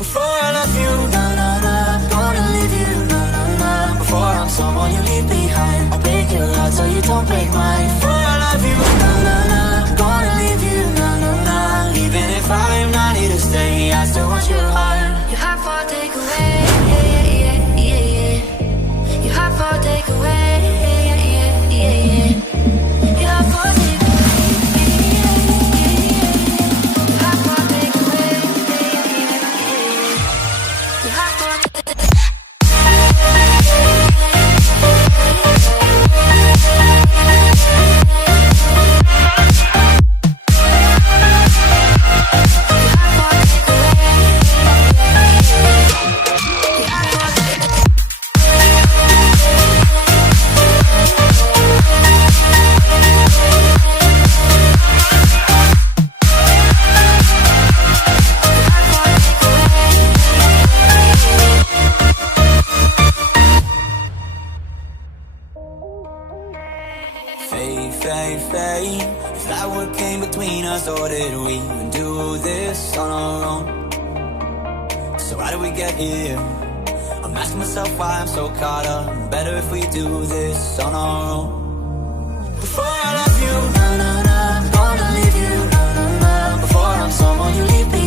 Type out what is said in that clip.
Before I love you, na na na, gonna leave you, na na na. Before I'm someone you leave behind, I'll break your heart so you don't break mine. Before I love you, na na na, gonna leave you, na na na. Even if I'm not here to stay, I still want your heart. Your heart for takeaway, yeah, yeah, yeah, yeah, yeah. Your heart for takeaway, yeah, yeah, yeah, yeah, yeah. Your heart for takeaway, yeah, yeah, yeah, yeah, yeah. Your heart for takeaway, yeah, yeah, yeah, yeah, yeah. Your heart for Fade, fade, fade. Is that what came between us, or did we do this on our own? So how did we get here? I'm asking myself why I'm so caught up. Better if we do this on our own. Before I love you, na na na, gonna leave you, na na na. Before I'm someone you leave behind.